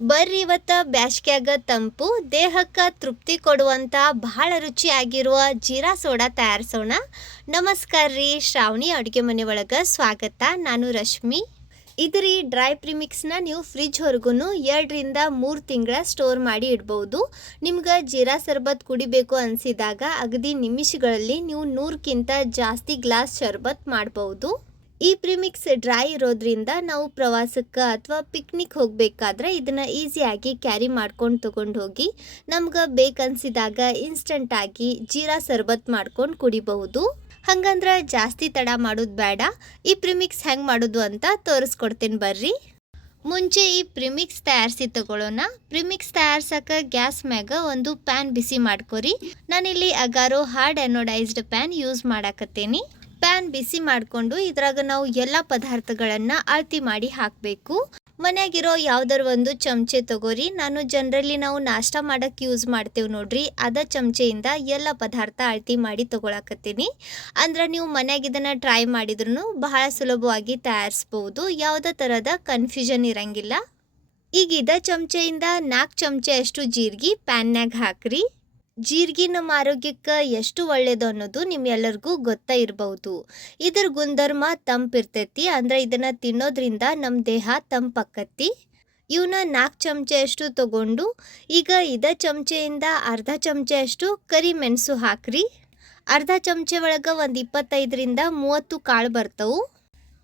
ಬರ್ರಿ ಇವತ್ತ ಬ್ಯಾಸ್ಗ್ಯಾಗ ತಂಪು ದೇಹಕ್ಕೆ ತೃಪ್ತಿ ಕೊಡುವಂಥ ಬಹಳ ರುಚಿಯಾಗಿರುವ ಜೀರಾ ಸೋಡಾ ತಯಾರಿಸೋಣ. ನಮಸ್ಕಾರ ರೀ, ಶ್ರಾವಣಿ ಅಡುಗೆ ಮನೆ ಒಳಗೆ ಸ್ವಾಗತ. ನಾನು ರಶ್ಮಿ. ಇದ್ರಿ ಡ್ರೈ ಪ್ರಿಮಿಕ್ಸ್ನ ನೀವು ಫ್ರಿಜ್ ಹೊರಗೂ 2-3 ತಿಂಗಳ ಸ್ಟೋರ್ ಮಾಡಿ ಇಡ್ಬೋದು. ನಿಮ್ಗೆ ಜೀರಾ ಶರ್ಬತ್ ಕುಡಿಬೇಕು ಅನಿಸಿದಾಗ ಅಗದಿ ನಿಮಿಷಗಳಲ್ಲಿ ನೀವು 100ಕ್ಕಿಂತ ಜಾಸ್ತಿ ಗ್ಲಾಸ್ ಶರ್ಬತ್ ಮಾಡ್ಬೋದು. ಈ ಪ್ರಿಮಿಕ್ಸ್ ಡ್ರೈ ಇರೋದ್ರಿಂದ ನಾವು ಪ್ರವಾಸಕ್ಕೆ ಅಥವಾ ಪಿಕ್ನಿಕ್ ಹೋಗಬೇಕಾದ್ರೆ ಇದನ್ನು ಈಸಿಯಾಗಿ ಕ್ಯಾರಿ ಮಾಡ್ಕೊಂಡು ತೊಗೊಂಡು ಹೋಗಿ ನಮ್ಗೆ ಬೇಕನ್ಸಿದಾಗ ಇನ್ಸ್ಟಂಟಾಗಿ ಜೀರಾ ಶರ್ಬತ್ ಮಾಡ್ಕೊಂಡು ಕುಡಿಬಹುದು. ಹಂಗಂದ್ರೆ ಜಾಸ್ತಿ ತಡ ಮಾಡೋದು ಬೇಡ. ಈ ಪ್ರಿಮಿಕ್ಸ್ ಹೆಂಗೆ ಮಾಡೋದು ಅಂತ ತೋರಿಸ್ಕೊಡ್ತೀನಿ ಬರ್ರಿ. ಮುಂಚೆ ಈ ಪ್ರಿಮಿಕ್ಸ್ ತಯಾರಿಸಿ ತಗೊಳ್ಳೋಣ. ಪ್ರಿಮಿಕ್ಸ್ ತಯಾರ್ಸಕ್ಕೆ ಗ್ಯಾಸ್ ಮ್ಯಾಗ ಒಂದು ಪ್ಯಾನ್ ಬಿಸಿ ಮಾಡ್ಕೊರಿ. ನಾನಿಲ್ಲಿ ಅಗಾರೋ ಹಾರ್ಡ್ ಎನೋಡೈಸ್ಡ್ ಪ್ಯಾನ್ ಯೂಸ್ ಮಾಡಾಕತ್ತೇನಿ. ಪ್ಯಾನ್ ಬಿಸಿ ಮಾಡಿಕೊಂಡು ಇದ್ರಾಗ ನಾವು ಎಲ್ಲ ಪದಾರ್ಥಗಳನ್ನು ಅಳತಿ ಮಾಡಿ ಹಾಕಬೇಕು. ಮನೆಯಾಗಿರೋ ಯಾವ್ದಾರು ಒಂದು ಚಮಚೆ ತಗೋರಿ. ನಾನು ಜನರಲಿ ನಾವು ನಾಷ್ಟ ಮಾಡೋಕ್ಕೆ ಯೂಸ್ ಮಾಡ್ತೇವೆ ನೋಡ್ರಿ, ಅದ ಚಮಚೆಯಿಂದ ಎಲ್ಲ ಪದಾರ್ಥ ಅಳತಿ ಮಾಡಿ ತಗೊಳಕತ್ತೀನಿ. ಅಂದ್ರೆ ನೀವು ಮನ್ಯಾಗ ಇದನ್ನು ಟ್ರೈ ಮಾಡಿದ್ರೂ ಬಹಳ ಸುಲಭವಾಗಿ ತಯಾರಿಸ್ಬೋದು. ಯಾವುದೇ ಥರದ ಕನ್ಫ್ಯೂಷನ್ ಇರಂಗಿಲ್ಲ. ಈಗ ಇದ ಚಮಚೆಯಿಂದ 4 ಚಮಚೆ ಅಷ್ಟು ಜೀರಿಗೆ ಪ್ಯಾನ್ಯಾಗ ಹಾಕ್ರಿ. ಜೀರಿಗೆ ನಮ್ಮ ಆರೋಗ್ಯಕ್ಕೆ ಎಷ್ಟು ಒಳ್ಳೇದು ಅನ್ನೋದು ನಿಮ್ಮೆಲ್ಲರಿಗೂ ಗೊತ್ತಾ ಇರಬಹುದು. ಇದ್ರ ಗುಣಧರ್ಮ ತಂಪಿರ್ತೈತಿ. ಅಂದ್ರೆ ಇದನ್ನು ತಿನ್ನೋದ್ರಿಂದ ನಮ್ಮ ದೇಹ ತಂಪಾಕತಿ. ಇವನ್ನ 4 ಚಮಚೆ ಅಷ್ಟು ತಗೊಂಡು ಈಗ ಇದ ಚಮಚೆಯಿಂದ ಅರ್ಧ ಚಮಚೆ ಅಷ್ಟು ಕರಿಮೆಣಸು ಹಾಕ್ರಿ. ಅರ್ಧ ಚಮಚೆ ಒಳಗೆ ಒಂದು 25-30 ಕಾಳು ಬರ್ತವು.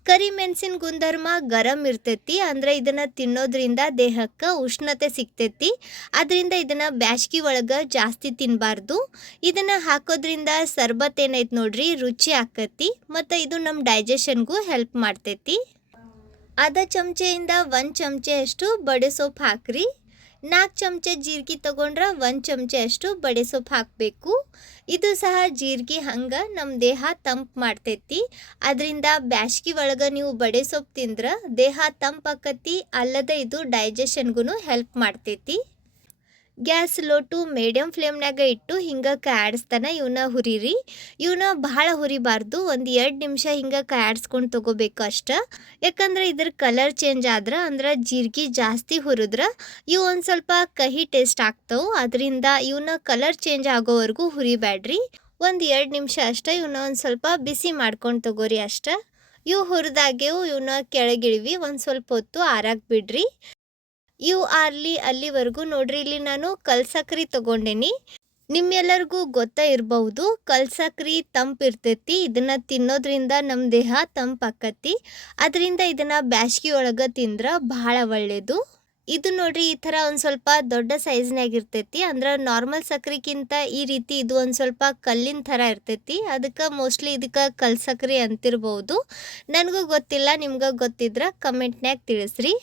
ಕರಿಮೆಣಸಿನ ಗುಣಧರ್ಮ ಗರಂ ಇರ್ತೈತಿ. ಅಂದ್ರೆ ಇದನ್ನ ತಿನ್ನೋದ್ರಿಂದ ದೇಹಕ್ಕೆ ಉಷ್ಣತೆ ಸಿಗ್ತೈತಿ. ಅದರಿಂದ ಇದನ್ನ ಬ್ಯಾಸ್ಗಿ ಒಳಗೆ ಜಾಸ್ತಿ ತಿನ್ನಬಾರ್ದು. ಇದನ್ನ ಹಾಕೋದ್ರಿಂದ ಶರ್ಬತ್ ಏನೈತಿ ನೋಡ್ರಿ ರುಚಿ ಆಕತಿ ಮತ್ತು ಇದು ನಮ್ಮ ಡೈಜೆಷನ್ಗೂ ಹೆಲ್ಪ್ ಮಾಡ್ತೈತಿ. ಅರ್ಧ ಚಮಚೆಯಿಂದ 1 ಚಮಚೆ ಅಷ್ಟು ಬಡೆ ಸೊಪ್ಪು ಹಾಕ್ರಿ. 4 ಚಮಚೆ ಜೀರಿಗೆ ತಗೊಂಡ್ರೆ 1 ಚಮಚೆ ಅಷ್ಟು ಬಡೆ ಸೊಪ್ಪು ಹಾಕಬೇಕು. ಇದು ಸಹ ಜೀರಿಗೆ ಹಂಗೆ ನಮ್ಮ ದೇಹ ತಂಪು ಮಾಡ್ತೈತಿ. ಅದರಿಂದ ಬ್ಯಾಸ್ಗಿ ಒಳಗೆ ನೀವು ಬಡೆ ಸೊಪ್ಪು ತಿಂದ್ರೆ ದೇಹ ತಂಪಾಕತಿ. ಅಲ್ಲದೆ ಇದು ಡೈಜೆಷನ್ಗೂ ಹೆಲ್ಪ್ ಮಾಡ್ತೈತಿ. ಗ್ಯಾಸ್ ಲೋ ಟು ಮೀಡಿಯಮ್ ಫ್ಲೇಮ್ನಾಗ ಇಟ್ಟು ಹಿಂಗೆ ಕಾಯಿಸ್ತಾನ ಇವನ್ನ ಹುರಿರಿ. ಇವನ್ನ ಬಹಳ ಹುರಿಬಾರ್ದು. ಒಂದು 2 ನಿಮಿಷ ಹಿಂಗೆ ಕಾಯಿಸ್ಕೊಂಡು ತೊಗೋಬೇಕು ಅಷ್ಟೆ. ಯಾಕಂದ್ರೆ ಇದ್ರ ಕಲರ್ ಚೇಂಜ್ ಆದ್ರೆ ಅಂದ್ರೆ ಜೀರಿಗೆ ಜಾಸ್ತಿ ಹುರಿದ್ರೆ ಇವು ಒಂದು ಸ್ವಲ್ಪ ಕಹಿ ಟೇಸ್ಟ್ ಆಗ್ತವೆ. ಅದರಿಂದ ಇವನ್ನ ಕಲರ್ ಚೇಂಜ್ ಆಗೋವರೆಗೂ ಹುರಿಬೇಡ್ರಿ. ಒಂದು 2 ನಿಮಿಷ ಅಷ್ಟೆ ಇವನ್ನ ಒಂದು ಸ್ವಲ್ಪ ಬಿಸಿ ಮಾಡ್ಕೊಂಡು ತಗೋರಿ ಅಷ್ಟೆ. ಇವು ಹುರಿದಾಗೆವು ಇವನ್ನ ಕೆಳಗಿಳಿವಿ ಒಂದು ಸ್ವಲ್ಪ ಹೊತ್ತು ಆರಾಕ್ ಬಿಡ್ರಿ. ಇವು ಆರ್ಲಿ ಅಲ್ಲಿವರೆಗೂ ನೋಡ್ರಿ. ಇಲ್ಲಿ ನಾನು ಕಲ್ಸಕ್ರಿ ತಗೊಂಡೇನಿ. ನಿಮ್ಮೆಲ್ಲರಿಗೂ ಗೊತ್ತಾ ಇರಬಹುದು, ಕಲ್ಸಕ್ರಿ ತಂಪಿರ್ತೈತಿ. ಇದನ್ನ ತಿನ್ನೋದ್ರಿಂದ ನಮ್ಮ ದೇಹ ತಂಪಾಕತಿ. ಅದರಿಂದ ಇದನ್ನ ಬ್ಯಾಸ್ಗಿ ಒಳಗೆ ತಿಂದ್ರೆ ಬಹಳ ಒಳ್ಳೆಯದು. ಇದು ನೋಡ್ರಿ ಈ ಥರ ಒಂದು ಸ್ವಲ್ಪ ದೊಡ್ಡ ಸೈಜ್ನಾಗ ಇರ್ತೈತಿ. ಅಂದ್ರೆ ನಾರ್ಮಲ್ ಸಕ್ರಿಗಿಂತ ಈ ರೀತಿ ಇದು ಒಂದು ಸ್ವಲ್ಪ ಕಲ್ಲಿನ ಥರ ಇರ್ತೈತಿ. ಅದಕ್ಕೆ ಮೋಸ್ಟ್ಲಿ ಇದಕ್ಕೆ ಕಲ್ಸಕ್ರಿ ಅಂತಿರ್ಬೋದು. ನನಗೂ ಗೊತ್ತಿಲ್ಲ, ನಿಮ್ಗೆ ಗೊತ್ತಿದ್ರೆ ಕಮೆಂಟ್ನ್ಯಾಗ ತಿಳಿಸ್ರಿ.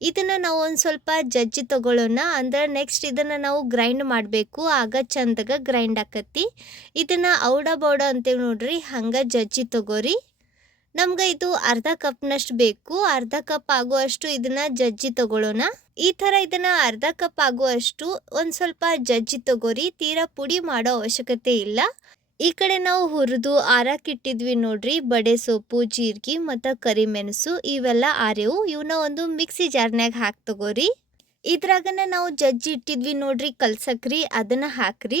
ಇದನ್ನು ನಾವು ಒಂದು ಸ್ವಲ್ಪ ಜಜ್ಜಿ ತಗೊಳ್ಳೋಣ. ಅಂದ್ರೆ ನೆಕ್ಸ್ಟ್ ಇದನ್ನು ನಾವು ಗ್ರೈಂಡ್ ಮಾಡಬೇಕು. ಆಗ ಚಂದಾಗ ಗ್ರೈಂಡ್ ಆಕತಿ. ಇದನ್ನು ಔಡ ಬೌಡ ಅಂತೇಳಿ ನೋಡ್ರಿ ಹಂಗೆ ಜಜ್ಜಿ ತಗೋರಿ. ನಮ್ಗೆ ಇದು ಅರ್ಧ ಕಪ್ನಷ್ಟು ಬೇಕು. ಅರ್ಧ ಕಪ್ ಆಗುವಷ್ಟು ಇದನ್ನು ಜಜ್ಜಿ ತಗೊಳ್ಳೋಣ. ಈ ಥರ ಇದನ್ನು ಅರ್ಧ ಕಪ್ ಆಗುವಷ್ಟು ಒಂದು ಸ್ವಲ್ಪ ಜಜ್ಜಿ ತಗೋರಿ. ತೀರಾ ಪುಡಿ ಮಾಡೋ ಅವಶ್ಯಕತೆ ಇಲ್ಲ. ಈ ಕಡೆ ನಾವು ಹುರಿದು ಆರಾಕಿಟ್ಟಿದ್ವಿ ನೋಡ್ರಿ ಬಡೆ ಸೊಪ್ಪು, ಜೀರಿಗೆ ಮತ್ತು ಕರಿಮೆಣಸು ಇವೆಲ್ಲ ಆರೆವು. ಇವನ್ನ ಒಂದು ಮಿಕ್ಸಿ ಜಾರ್ನ್ಯಾಗ ಹಾಕಿ ತಗೋರಿ. ಇದ್ರಾಗನ ನಾವು ಜಜ್ಜಿ ಇಟ್ಟಿದ್ವಿ ನೋಡ್ರಿ ಕಲ್ಸಕ್ರಿ, ಅದನ್ನು ಹಾಕ್ರಿ.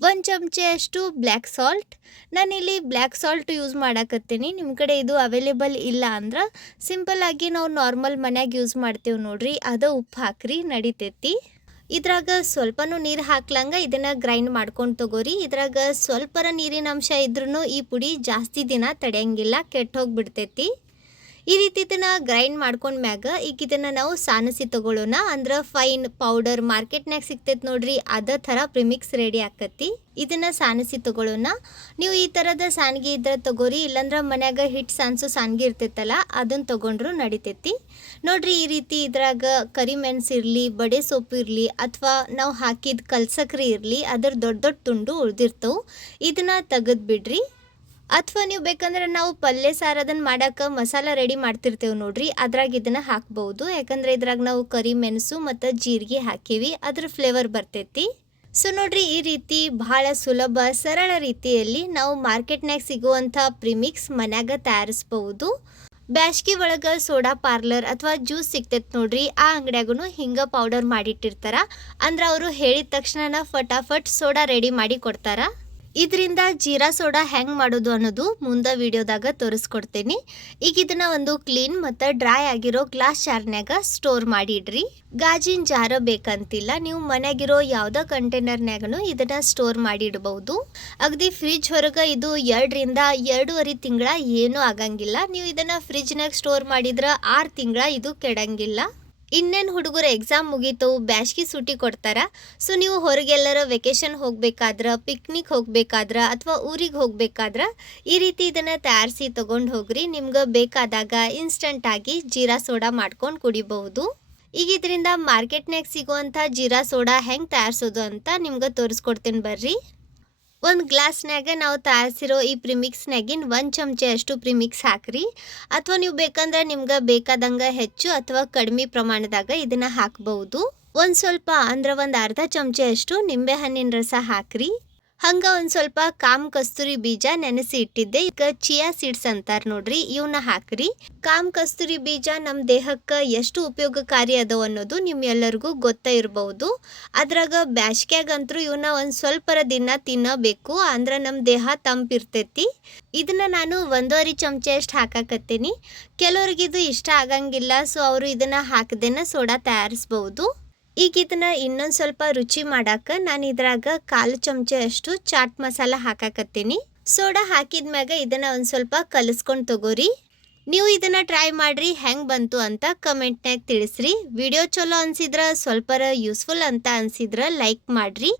1 ಚಮಚೆ ಅಷ್ಟು ಬ್ಲ್ಯಾಕ್ ಸಾಲ್ಟ್. ನಾನಿಲ್ಲಿ ಬ್ಲ್ಯಾಕ್ ಸಾಲ್ಟ್ ಯೂಸ್ ಮಾಡಾಕತ್ತೀನಿ. ನಿಮ್ಮ ಕಡೆ ಇದು ಅವೈಲೇಬಲ್ ಇಲ್ಲ ಅಂದ್ರೆ ಸಿಂಪಲ್ಲಾಗಿ ನಾವು ನಾರ್ಮಲ್ ಮನ್ಯಾಗ ಯೂಸ್ ಮಾಡ್ತೇವೆ ನೋಡ್ರಿ, ಅದು ಉಪ್ಪು ಹಾಕ್ರಿ, ನಡಿತೈತಿ. ಇದ್ರಾಗ ಸ್ವಲ್ಪನೂ ನೀರು ಹಾಕ್ಲಂಗ ಇದನ್ನು ಗ್ರೈಂಡ್ ಮಾಡ್ಕೊಂಡು ತಗೋರಿ. ಇದ್ರಾಗ ಸ್ವಲ್ಪರ ನೀರಿನ ಅಂಶ ಇದ್ರೂ ಈ ಪುಡಿ ಜಾಸ್ತಿ ದಿನ ತಡೆಯಂಗಿಲ್ಲ, ಕೆಟ್ಟು ಹೋಗ್ಬಿಡ್ತೈತಿ. ಈ ರೀತಿ ಇದನ್ನು ಗ್ರೈಂಡ್ ಮಾಡ್ಕೊಂಡ್ಮ್ಯಾಗ ಈಗ ಇದನ್ನು ನಾವು ಸಾನಸಿ ತಗೊಳ್ಳೋಣ. ಅಂದ್ರೆ ಫೈನ್ ಪೌಡರ್ ಮಾರ್ಕೆಟ್ನಾಗ ಸಿಗ್ತೈತೆ ನೋಡ್ರಿ, ಅದೇ ಥರ ಪ್ರಿಮಿಕ್ಸ್ ರೆಡಿ ಆಕತಿ. ಇದನ್ನು ಸಾನಸಿ ತಗೊಳ್ಳೋಣ. ನೀವು ಈ ಥರದ ಸಾನ್ಗಿ ಇದ್ರೆ ತಗೋರಿ. ಇಲ್ಲಾಂದ್ರೆ ಮನ್ಯಾಗ ಹಿಟ್ಟು ಸಾನ್ಸು ಸಾನ್ಗಿ ಇರ್ತೈತಲ್ಲ ಅದನ್ನು ತೊಗೊಂಡ್ರು ನಡಿತೈತಿ. ನೋಡ್ರಿ ಈ ರೀತಿ ಇದ್ರಾಗ ಕರಿಮೆಣಸು ಇರಲಿ, ಬಡೆ ಸೊಪ್ಪು ಇರಲಿ ಅಥವಾ ನಾವು ಹಾಕಿದ ಕಲ್ಸಕ್ರಿ ಇರಲಿ, ಅದ್ರ ದೊಡ್ಡ ದೊಡ್ಡ ತುಂಡು ಉಳ್ದಿರ್ತವೆ. ಇದನ್ನು ತೆಗೆದು ಬಿಡ್ರಿ. ಅಥವಾ ನೀವು ಬೇಕಂದ್ರೆ ನಾವು ಪಲ್ಯ ಸಾರು ಅದನ್ನು ಮಾಡೋಕೆ ಮಸಾಲ ರೆಡಿ ಮಾಡ್ತಿರ್ತೇವೆ ನೋಡ್ರಿ, ಅದ್ರಾಗ ಇದನ್ನು ಹಾಕ್ಬೋದು. ಯಾಕಂದರೆ ಇದ್ರಾಗ ನಾವು ಕರಿಮೆಣಸು ಮತ್ತು ಜೀರಿಗೆ ಹಾಕೀವಿ, ಅದ್ರ ಫ್ಲೇವರ್ ಬರ್ತೈತಿ. ಸೊ ನೋಡ್ರಿ ಈ ರೀತಿ ಬಹಳ ಸುಲಭ ಸರಳ ರೀತಿಯಲ್ಲಿ ನಾವು ಮಾರ್ಕೆಟ್ನಾಗ ಸಿಗುವಂಥ ಪ್ರಿಮಿಕ್ಸ್ ಮನ್ಯಾಗ ತಯಾರಿಸ್ಬೋದು. ಬ್ಯಾಸ್ಗಿ ಒಳಗೆ ಸೋಡಾ ಪಾರ್ಲರ್ ಅಥವಾ ಜ್ಯೂಸ್ ಸಿಗ್ತೈತೆ ನೋಡ್ರಿ, ಆ ಅಂಗಡ್ಯಾಗೂ ಹಿಂಗೆ ಪೌಡರ್ ಮಾಡಿಟ್ಟಿರ್ತಾರ. ಅಂದ್ರೆ ಅವರು ಹೇಳಿದ ತಕ್ಷಣ ಫಟಾಫಟ್ ಸೋಡಾ ರೆಡಿ ಮಾಡಿ ಕೊಡ್ತಾರ. ಇದರಿಂದ ಜೀರಾ ಸೋಡಾ ಹೆಂಗೆ ಮಾಡೋದು ಅನ್ನೋದು ಮುಂದೆ ವಿಡಿಯೋದಾಗ ತೋರಿಸ್ಕೊಡ್ತೀನಿ. ಈಗ ಇದನ್ನ ಒಂದು ಕ್ಲೀನ್ ಮತ್ತು ಡ್ರೈ ಆಗಿರೋ ಗ್ಲಾಸ್ ಜಾರ್ನ್ಯಾಗ ಸ್ಟೋರ್ ಮಾಡಿ ಇಡ್ರಿ. ಗಾಜಿನ ಜಾರ ಬೇಕಂತಿಲ್ಲ, ನೀವು ಮನೆಯಾಗಿರೋ ಯಾವುದೋ ಕಂಟೈನರ್ನ್ಯಾಗನು ಇದನ್ನ ಸ್ಟೋರ್ ಮಾಡಿ ಇಡಬಹುದು. ಅಗದಿ ಫ್ರಿಜ್ ಹೊರಗೆ ಇದು 2ರಿಂದ 2.5 ತಿಂಗಳ ಏನೂ ಆಗಂಗಿಲ್ಲ. ನೀವು ಇದನ್ನ ಫ್ರಿಜ್ನಾಗ ಸ್ಟೋರ್ ಮಾಡಿದ್ರೆ 6 ತಿಂಗಳ ಇದು ಕೆಡಂಗಿಲ್ಲ. ಇನ್ನೇನು ಹುಡುಗರು ಎಕ್ಸಾಮ್ ಮುಗೀತು, ಬ್ಯಾಸ್ಗಿ ಸೂಟಿ ಕೊಡ್ತಾರ. ಸೊ ನೀವು ಹೊರಗೆಲ್ಲರ ವೆಕೇಶನ್ ಹೋಗ್ಬೇಕಾದ್ರೆ, ಪಿಕ್ನಿಕ್ ಹೋಗ್ಬೇಕಾದ್ರೆ ಅಥವಾ ಊರಿಗೆ ಹೋಗ್ಬೇಕಾದ್ರೆ ಈ ರೀತಿ ಇದನ್ನು ತಯಾರಿಸಿ ತೊಗೊಂಡು ಹೋಗ್ರಿ. ನಿಮ್ಗೆ ಬೇಕಾದಾಗ ಇನ್ಸ್ಟಂಟ್ ಆಗಿ ಜೀರಾ ಸೋಡಾ ಮಾಡ್ಕೊಂಡು ಕುಡಿಬಹುದು. ಈಗ ಇದರಿಂದ ಮಾರ್ಕೆಟ್ನಾಗ ಸಿಗುವಂಥ ಜೀರಾ ಸೋಡಾ ಹೆಂಗೆ ತಯಾರಿಸೋದು ಅಂತ ನಿಮ್ಗೆ ತೋರಿಸ್ಕೊಡ್ತೀನಿ ಬರ್ರಿ. ಒಂದು ಗ್ಲಾಸ್ನಾಗ ನಾವು ತಯಾರಿಸಿರೋ ಈ ಪ್ರಿಮಿಕ್ಸ್ನಾಗಿನ 1 ಚಮಚೆ ಅಷ್ಟು ಪ್ರಿಮಿಕ್ಸ್ ಹಾಕ್ರಿ. ಅಥವಾ ನೀವು ಬೇಕಂದ್ರೆ ನಿಮ್ಗೆ ಬೇಕಾದಂಗೆ ಹೆಚ್ಚು ಅಥವಾ ಕಡಿಮೆ ಪ್ರಮಾಣದಾಗ ಇದನ್ನು ಹಾಕ್ಬಹುದು. ಒಂದು ಸ್ವಲ್ಪ ಅಂದ್ರೆ ಒಂದು ಅರ್ಧ ಚಮಚೆ ಅಷ್ಟು ನಿಂಬೆ ಹಣ್ಣಿನ ರಸ ಹಾಕ್ರಿ. ಹಂಗೆ ಒಂದು ಸ್ವಲ್ಪ ಕಾಮ್ ಕಸ್ತೂರಿ ಬೀಜ ನೆನೆಸಿ ಇಟ್ಟಿದ್ದೆ. ಈಗ ಚಿಯಾ ಸೀಡ್ಸ್ ಅಂತಾರೆ ನೋಡ್ರಿ, ಇವನ್ನ ಹಾಕ್ರಿ. ಕಾಮ್ ಕಸ್ತೂರಿ ಬೀಜ ನಮ್ಮ ದೇಹಕ್ಕೆ ಎಷ್ಟು ಉಪಯೋಗಕಾರಿ ಅದಾವ ಅನ್ನೋದು ನಿಮ್ಮೆಲ್ಲರಿಗೂ ಗೊತ್ತೇ ಇರಬಹುದು. ಅದ್ರಾಗ ಬ್ಯಾಸ್ಗ್ಯಾಗಂತೂ ಇವನ್ನ ಒಂದು ಸ್ವಲ್ಪರ ದಿನ ತಿನ್ನಬೇಕು, ಅಂದ್ರೆ ನಮ್ಮ ದೇಹ ತಂಪಿರ್ತೈತಿ. ಇದನ್ನ ನಾನು 1.5 ಚಮಚೆ ಅಷ್ಟು ಹಾಕಾಕತ್ತೀನಿ. ಕೆಲವ್ರಿಗಿದು ಇಷ್ಟ ಆಗಂಗಿಲ್ಲ, ಸೊ ಅವರು ಇದನ್ನ ಹಾಕದೇನ ಸೋಡಾ ತಯಾರಿಸ್ಬಹುದು. ಈಗ ಇದನ್ನ ಇನ್ನೊಂದು ಸ್ವಲ್ಪ ರುಚಿ ಮಾಡಾಕ ನಾನು ಇದ್ರಾಗ 1/4 ಚಮಚೆ ಅಷ್ಟು ಚಾಟ್ ಮಸಾಲ ಹಾಕಾಕತ್ತೀನಿ. ಸೋಡಾ ಹಾಕಿದ್ಮ್ಯಾಗ ಇದನ್ನ ಒಂದು ಸ್ವಲ್ಪ ಕಲಿಸ್ಕೊಂಡು ತಗೋರಿ. ನೀವು ಇದನ್ನ ಟ್ರೈ ಮಾಡ್ರಿ, ಹೆಂಗೆ ಬಂತು ಅಂತ ಕಮೆಂಟ್ನಾಗ ತಿಳಿಸ್ರಿ. ವಿಡಿಯೋ ಚಲೋ ಅನ್ಸಿದ್ರ ಸ್ವಲ್ಪರ ಯೂಸ್ಫುಲ್ ಅಂತ ಅನ್ಸಿದ್ರ ಲೈಕ್ ಮಾಡ್ರಿ.